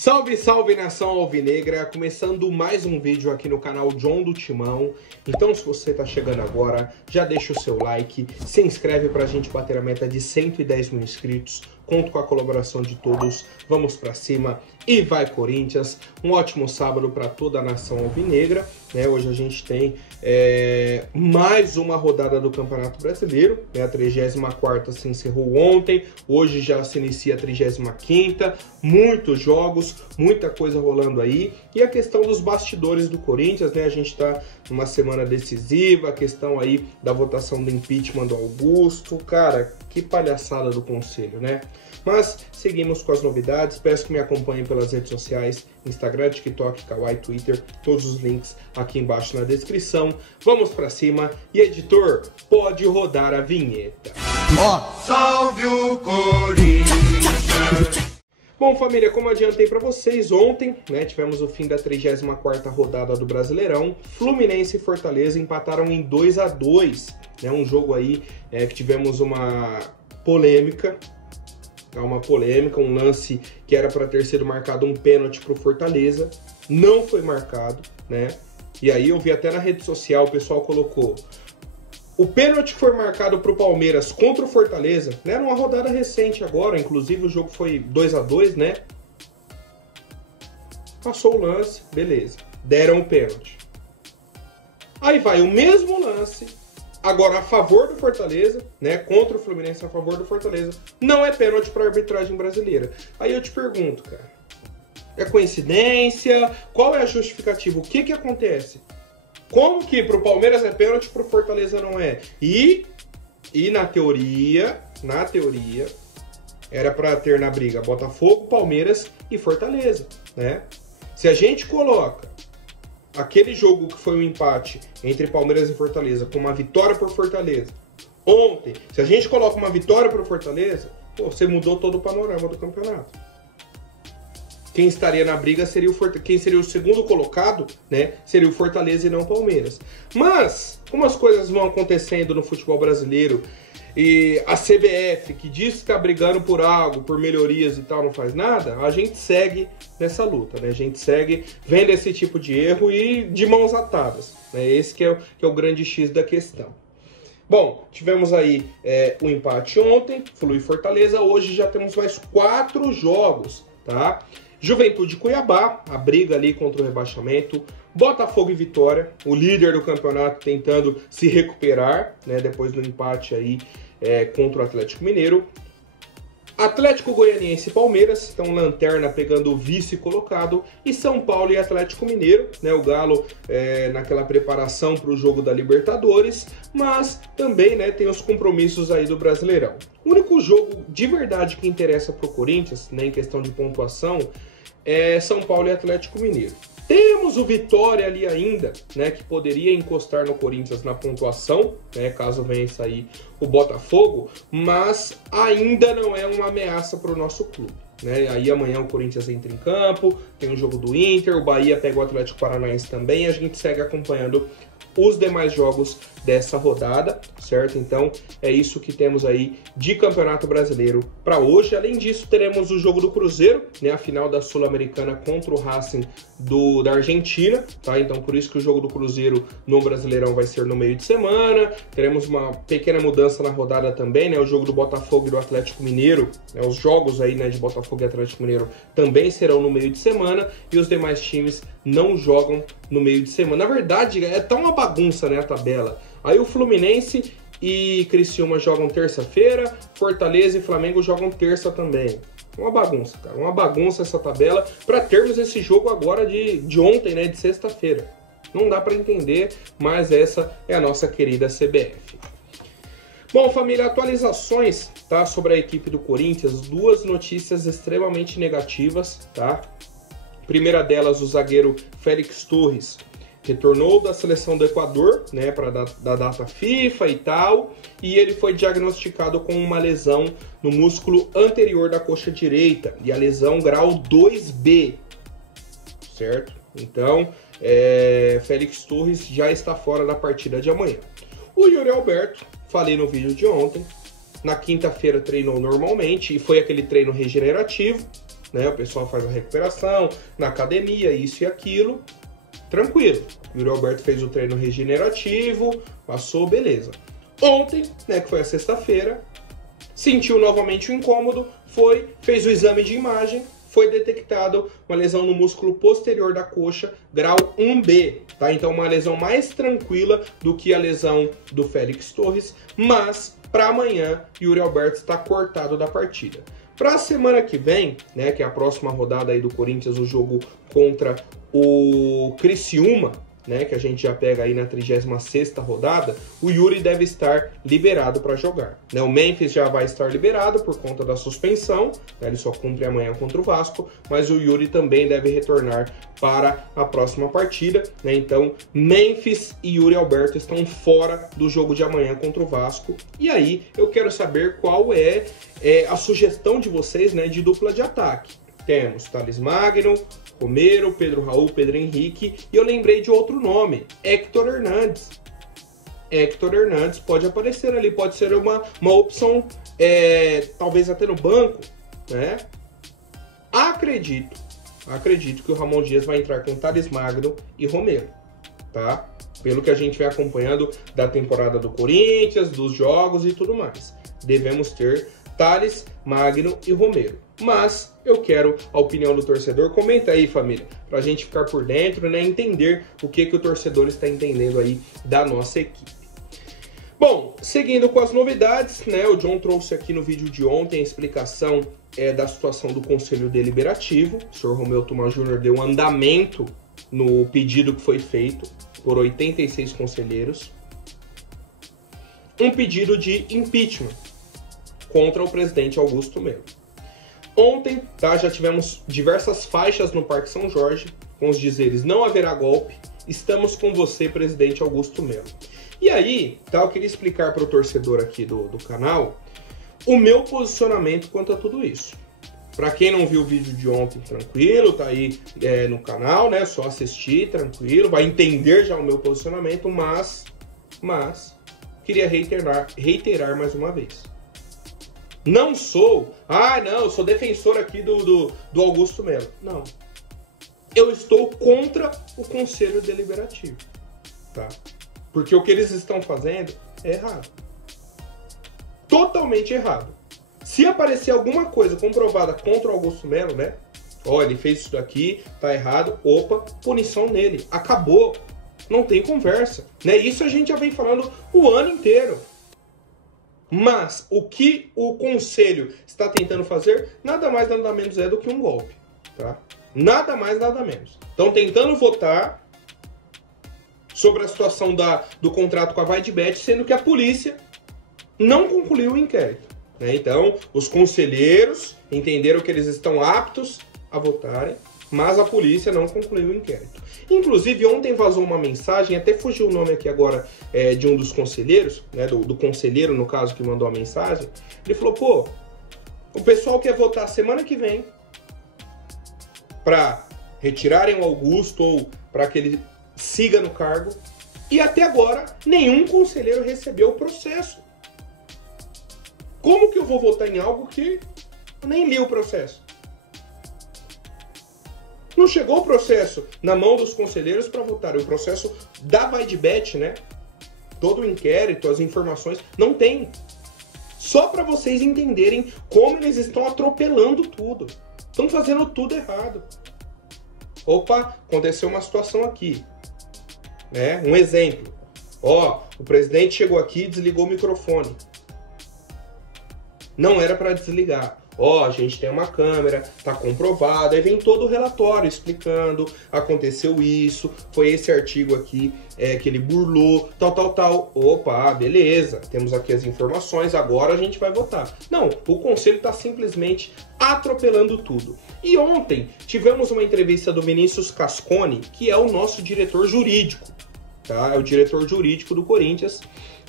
Salve, salve nação alvinegra, começando mais um vídeo aqui no canal John do Timão. Então se você tá chegando agora, já deixa o seu like, se inscreve pra gente bater a meta de 110 mil inscritos. Conto com a colaboração de todos, vamos pra cima e vai Corinthians. Um ótimo sábado para toda a nação alvinegra, né? Hoje a gente tem mais uma rodada do Campeonato Brasileiro, né? A 34ª se encerrou ontem, hoje já se inicia a 35ª, muitos jogos, muita coisa rolando aí. E a questão dos bastidores do Corinthians, né? A gente tá numa semana decisiva, a questão aí da votação do impeachment do Augusto, cara, que palhaçada do conselho, né? Mas seguimos com as novidades, peço que me acompanhem pelas redes sociais, Instagram, TikTok, Kawaii, Twitter, todos os links aqui embaixo na descrição. Vamos pra cima e editor, pode rodar a vinheta. Salve o Corinthians! Bom, família, como adiantei para vocês, ontem, né, tivemos o fim da 34ª rodada do Brasileirão. Fluminense e Fortaleza empataram em 2-2, né, um jogo aí que tivemos uma polêmica, um lance que era para ter sido marcado um pênalti para o Fortaleza, não foi marcado, né? E aí eu vi até na rede social, o pessoal colocou o pênalti que foi marcado para o Palmeiras contra o Fortaleza, né? Numa rodada recente agora, inclusive o jogo foi 2-2, né? Passou o lance, beleza. Deram o pênalti. Aí vai o mesmo lance, agora a favor do Fortaleza, né? Contra o Fluminense a favor do Fortaleza. Não é pênalti para a arbitragem brasileira. Aí eu te pergunto, cara. É coincidência? Qual é a justificativa? O que acontece? Como que pro Palmeiras é pênalti, pro Fortaleza não é? E na teoria, era para ter na briga Botafogo, Palmeiras e Fortaleza, né? Se a gente coloca aquele jogo que foi um empate entre Palmeiras e Fortaleza com uma vitória por Fortaleza, ontem, se a gente coloca uma vitória pro Fortaleza, pô, você mudou todo o panorama do campeonato. Quem estaria na briga seria quem seria o segundo colocado, né? Seria o Fortaleza e não o Palmeiras. Mas, como as coisas vão acontecendo no futebol brasileiro e a CBF, que diz que está brigando por algo, por melhorias e tal, não faz nada, a gente segue nessa luta, né? A gente segue vendo esse tipo de erro e de mãos atadas, né? Esse que é o grande X da questão. Bom, tivemos aí um empate ontem, Flu e Fortaleza, hoje já temos mais 4 jogos, tá? Juventude e Cuiabá, a briga ali contra o rebaixamento. Botafogo e Vitória, o líder do campeonato tentando se recuperar, né, depois do empate aí contra o Atlético Mineiro. Atlético Goianiense e Palmeiras, então lanterna pegando o vice colocado. E São Paulo e Atlético Mineiro, né, o Galo naquela preparação para o jogo da Libertadores, mas também, né, tem os compromissos aí do Brasileirão. O único jogo de verdade que interessa para o Corinthians, né, em questão de pontuação, é São Paulo e Atlético Mineiro. Temos o Vitória ali ainda, né, que poderia encostar no Corinthians na pontuação, né, caso vença aí o Botafogo, mas ainda não é uma ameaça para o nosso clube, né? Aí amanhã o Corinthians entra em campo, tem o jogo do Inter, o Bahia pega o Atlético Paranaense também, e a gente segue acompanhando os demais jogos dessa rodada, certo? Então é isso que temos aí de Campeonato Brasileiro para hoje. Além disso, teremos o jogo do Cruzeiro, né? A final da Sul-Americana contra o Racing da Argentina, tá? Então por isso que o jogo do Cruzeiro no Brasileirão vai ser no meio de semana. Teremos uma pequena mudança na rodada também, né? O jogo do Botafogo e do Atlético Mineiro, né? Os jogos aí, né, de Botafogo e Atlético Mineiro também serão no meio de semana e os demais times não jogam no meio de semana. Na verdade, é tão uma bagunça, né, a tabela. Aí o Fluminense e Criciúma jogam terça-feira, Fortaleza e Flamengo jogam terça também. Uma bagunça, cara. Uma bagunça essa tabela para termos esse jogo agora de ontem, né, de sexta-feira. Não dá para entender, mas essa é a nossa querida CBF. Bom, família, atualizações, tá, sobre a equipe do Corinthians. 2 notícias extremamente negativas, tá? Primeira delas, o zagueiro Félix Torres retornou da seleção do Equador, né, da data FIFA e tal, e ele foi diagnosticado com uma lesão no músculo anterior da coxa direita, e a lesão grau 2B, certo? Então, Félix Torres já está fora da partida de amanhã. O Yuri Alberto, falei no vídeo de ontem, na quinta-feira treinou normalmente, e foi aquele treino regenerativo, né? O pessoal faz a recuperação na academia, isso e aquilo, tranquilo. O Yuri Alberto fez o treino regenerativo, passou, beleza. Ontem, né, que foi a sexta-feira, sentiu novamente o incômodo, fez o exame de imagem, foi detectado uma lesão no músculo posterior da coxa, grau 1B, tá? Então uma lesão mais tranquila do que a lesão do Félix Torres, mas para amanhã Yuri Alberto está cortado da partida. Para a semana que vem, né, que é a próxima rodada aí do Corinthians, o jogo contra o Criciúma, né, que a gente já pega aí na 36ª rodada, o Yuri deve estar liberado para jogar. Né, o Memphis já vai estar liberado por conta da suspensão, né, ele só cumpre amanhã contra o Vasco, mas o Yuri também deve retornar para a próxima partida. Né, então, Memphis e Yuri Alberto estão fora do jogo de amanhã contra o Vasco. E aí, eu quero saber qual é a sugestão de vocês, né, de dupla de ataque. Temos Thales Magno, Romero, Pedro Raul, Pedro Henrique, e eu lembrei de outro nome, Héctor Hernandes. Héctor Hernandes pode aparecer ali, pode ser uma opção, talvez até no banco, né? Acredito que o Ramon Dias vai entrar com Thales Magno e Romero, tá? Pelo que a gente vem acompanhando da temporada do Corinthians, dos jogos e tudo mais. Devemos ter Thales, Magno e Romero. Mas eu quero a opinião do torcedor. Comenta aí, família, pra gente ficar por dentro, né? Entender o que o torcedor está entendendo aí da nossa equipe. Bom, seguindo com as novidades, né? O John trouxe aqui no vídeo de ontem a explicação da situação do Conselho Deliberativo. O senhor Romeu Thuma Júnior deu andamento no pedido que foi feito por 86 conselheiros. Um pedido de impeachment contra o presidente Augusto Melo. Ontem, tá, já tivemos diversas faixas no Parque São Jorge com os dizeres: não haverá golpe, estamos com você, presidente Augusto Melo. E aí, tá, eu queria explicar para o torcedor aqui do canal o meu posicionamento quanto a tudo isso. Para quem não viu o vídeo de ontem, tranquilo, tá aí no canal, né, só assistir, tranquilo, vai entender já o meu posicionamento, mas queria reiterar mais uma vez. Não sou, eu sou defensor aqui do Augusto Melo. Não. Eu estou contra o Conselho Deliberativo, tá? Porque o que eles estão fazendo é errado. Totalmente errado. Se aparecer alguma coisa comprovada contra o Augusto Melo, né? Ó, ele fez isso daqui, tá errado, opa, punição nele. Acabou. Não tem conversa, né? Isso a gente já vem falando o ano inteiro. Mas o que o Conselho está tentando fazer, nada mais, nada menos é do que um golpe, tá? Nada mais, nada menos. Estão tentando votar sobre a situação do contrato com a Vaidbet, sendo que a polícia não concluiu o inquérito, né? Então, os conselheiros entenderam que eles estão aptos a votarem, mas a polícia não concluiu o inquérito. Inclusive, ontem vazou uma mensagem, até fugiu o nome aqui agora de um dos conselheiros, né, do conselheiro, no caso, que mandou a mensagem. Ele falou, pô, o pessoal quer votar semana que vem para retirarem o Augusto ou para que ele siga no cargo, e até agora nenhum conselheiro recebeu o processo. Como que eu vou votar em algo que eu nem li o processo? Não chegou o processo na mão dos conselheiros para votarem. O processo da Vaidbet, né? Todo o inquérito, as informações, não tem. Só para vocês entenderem como eles estão atropelando tudo. Estão fazendo tudo errado. Opa, aconteceu uma situação aqui. Né? Um exemplo. Ó, o presidente chegou aqui e desligou o microfone. Não era para desligar. Ó, a gente tem uma câmera, tá comprovado, aí vem todo o relatório explicando, aconteceu isso, foi esse artigo aqui que ele burlou, tal. Opa, beleza, temos aqui as informações, agora a gente vai votar. Não, o Conselho tá simplesmente atropelando tudo. E ontem tivemos uma entrevista do Vinícius Cascone, que é o nosso diretor jurídico, tá? É o diretor jurídico do Corinthians.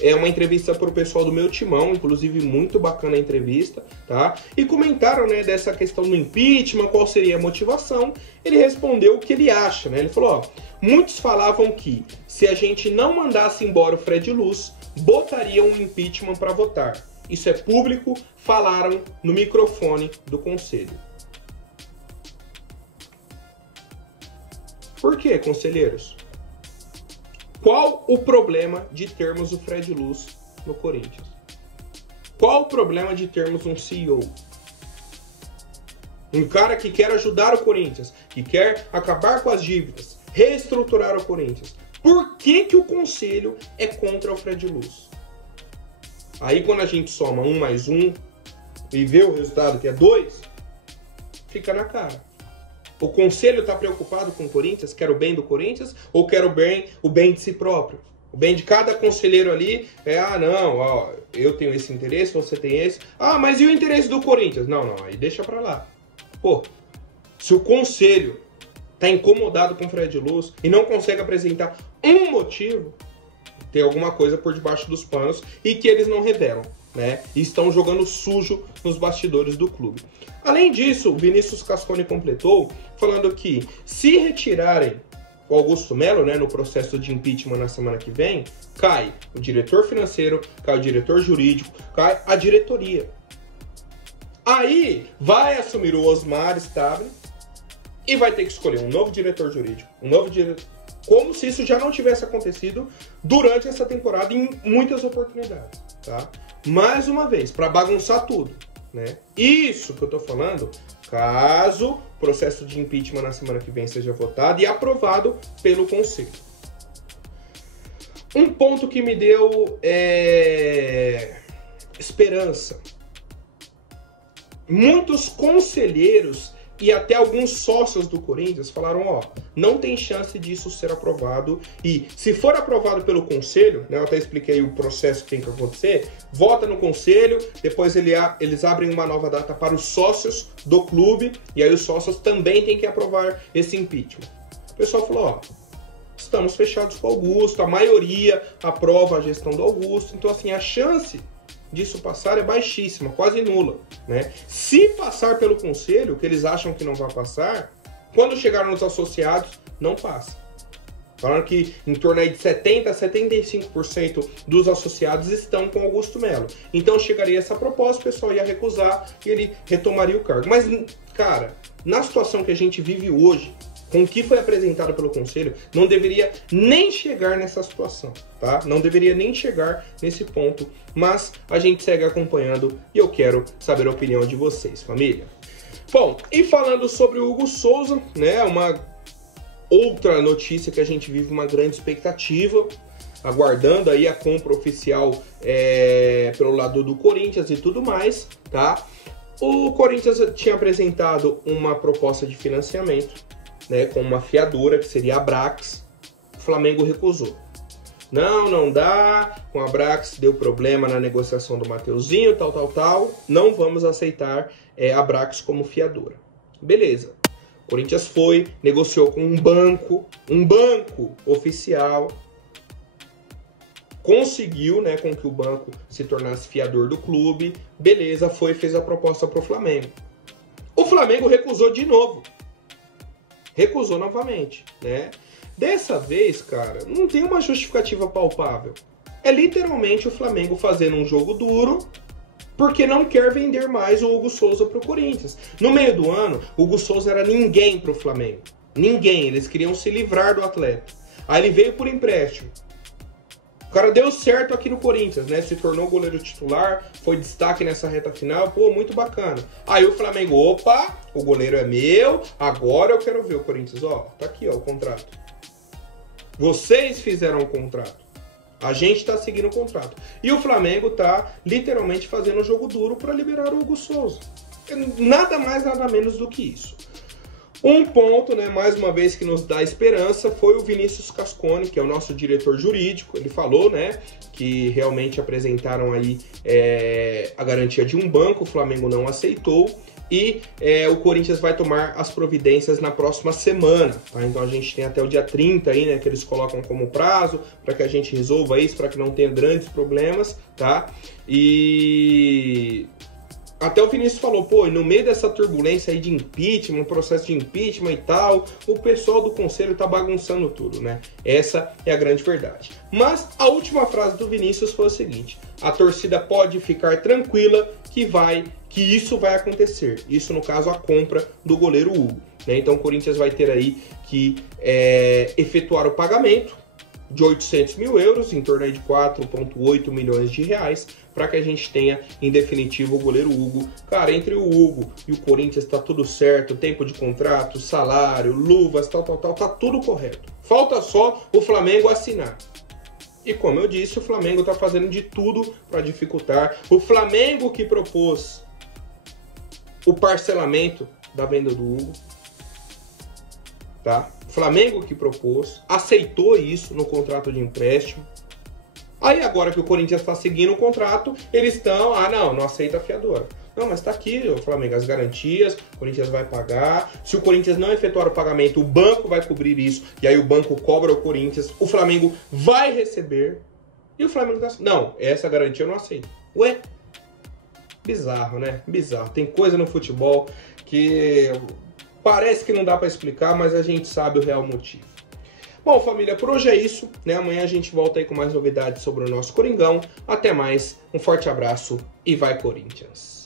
É uma entrevista para o pessoal do meu timão, inclusive muito bacana a entrevista, tá? E comentaram, né, dessa questão do impeachment, qual seria a motivação. Ele respondeu o que ele acha, né? Ele falou, ó, muitos falavam que se a gente não mandasse embora o Fred Luz, botariam um impeachment para votar. Isso é público, falaram no microfone do Conselho. Por quê, conselheiros? Qual o problema de termos o Fred Luz no Corinthians? Qual o problema de termos um CEO? Um cara que quer ajudar o Corinthians, que quer acabar com as dívidas, reestruturar o Corinthians. Por que que o conselho é contra o Fred Luz? Aí quando a gente soma 1 mais 1 e vê o resultado que é 2, fica na cara. O conselho está preocupado com o Corinthians, quer o bem do Corinthians ou quer o bem de si próprio? O bem de cada conselheiro ali é, eu tenho esse interesse, você tem esse. Ah, mas e o interesse do Corinthians? Não, aí deixa pra lá. Pô, se o conselho tá incomodado com o Fred Luz e não consegue apresentar um motivo, tem alguma coisa por debaixo dos panos e que eles não revelam, né? E estão jogando sujo nos bastidores do clube. Além disso, o Vinícius Cascone completou falando que se retirarem o Augusto Melo, né, no processo de impeachment na semana que vem, cai o diretor financeiro, cai o diretor jurídico, cai a diretoria. Aí vai assumir o Osmar Stabile e vai ter que escolher um novo diretor jurídico, como se isso já não tivesse acontecido durante essa temporada em muitas oportunidades, tá? Mais uma vez, para bagunçar tudo, né? Isso que eu tô falando, caso o processo de impeachment na semana que vem seja votado e aprovado pelo Conselho. Um ponto que me deu esperança. Muitos conselheiros e até alguns sócios do Corinthians falaram, não tem chance disso ser aprovado e se for aprovado pelo Conselho, né, eu até expliquei o processo que tem que acontecer, vota no Conselho, depois eles abrem uma nova data para os sócios do clube e aí os sócios também têm que aprovar esse impeachment. O pessoal falou, estamos fechados com o Augusto, a maioria aprova a gestão do Augusto, então assim, a chance disso passar é baixíssima, quase nula, né? Se passar pelo conselho, que eles acham que não vai passar, quando chegar nos associados, não passa. Falaram que em torno aí de 70% a 75% dos associados estão com Augusto Melo. Então chegaria essa proposta, o pessoal ia recusar e ele retomaria o cargo. Mas, cara, na situação que a gente vive hoje, com o que foi apresentado pelo Conselho, não deveria nem chegar nessa situação, tá? Não deveria nem chegar nesse ponto, mas a gente segue acompanhando e eu quero saber a opinião de vocês, família. Bom, e falando sobre o Hugo Souza, né, uma outra notícia que a gente vive uma grande expectativa, aguardando aí a compra oficial pelo lado do Corinthians e tudo mais, tá? O Corinthians tinha apresentado uma proposta de financiamento, né, com uma fiadora, que seria a Brax. O Flamengo recusou. Não dá, com a Brax deu problema na negociação do Mateuzinho, tal. Não vamos aceitar a Brax como fiadora. Beleza. O Corinthians foi, negociou com um banco oficial, conseguiu, né, com que o banco se tornasse fiador do clube. Beleza, fez a proposta para o Flamengo. O Flamengo recusou de novo. Recusou novamente, né? Dessa vez, cara, não tem uma justificativa palpável. É literalmente o Flamengo fazendo um jogo duro porque não quer vender mais o Hugo Souza pro Corinthians. No meio do ano, o Hugo Souza era ninguém pro Flamengo. Ninguém, eles queriam se livrar do atleta. Aí ele veio por empréstimo. O cara deu certo aqui no Corinthians, né? Se tornou goleiro titular, foi destaque nessa reta final, pô, muito bacana. Aí o Flamengo, opa, o goleiro é meu, agora eu quero ver o Corinthians, tá aqui, o contrato. Vocês fizeram o contrato, a gente tá seguindo o contrato. E o Flamengo tá literalmente fazendo um jogo duro para liberar o Hugo Souza. Nada mais, nada menos do que isso. Um ponto, né, mais uma vez, que nos dá esperança foi o Vinícius Cascone, que é o nosso diretor jurídico. Ele falou, né, que realmente apresentaram aí a garantia de um banco, o Flamengo não aceitou e o Corinthians vai tomar as providências na próxima semana, tá? Então a gente tem até o dia 30 aí, né, que eles colocam como prazo para que a gente resolva isso, para que não tenha grandes problemas, tá? E até o Vinícius falou, pô, no meio dessa turbulência aí de impeachment, processo de impeachment e tal, o pessoal do conselho tá bagunçando tudo, né? Essa é a grande verdade. Mas a última frase do Vinícius foi o seguinte: a torcida pode ficar tranquila que isso vai acontecer. Isso, no caso, a compra do goleiro Hugo. né? Então o Corinthians vai ter aí que efetuar o pagamento de 800 mil euros, em torno aí de 4,8 milhões de reais, para que a gente tenha, em definitivo, o goleiro Hugo. Cara, entre o Hugo e o Corinthians tá tudo certo, tempo de contrato, salário, luvas, tal, tá tudo correto. Falta só o Flamengo assinar. E como eu disse, o Flamengo tá fazendo de tudo para dificultar. O Flamengo que propôs o parcelamento da venda do Hugo, tá? O Flamengo que propôs, aceitou isso no contrato de empréstimo. Aí agora que o Corinthians está seguindo o contrato, eles estão, não aceita a fiadora. Não, mas tá aqui, o Flamengo, as garantias, o Corinthians vai pagar. Se o Corinthians não efetuar o pagamento, o banco vai cobrir isso, e aí o banco cobra o Corinthians, o Flamengo vai receber, e o Flamengo tá... Não, essa garantia eu não aceito. Ué? Bizarro, né? Bizarro. Tem coisa no futebol que parece que não dá para explicar, mas a gente sabe o real motivo. Bom, família, por hoje é isso, né? Amanhã a gente volta aí com mais novidades sobre o nosso Coringão. Até mais, um forte abraço e vai Corinthians!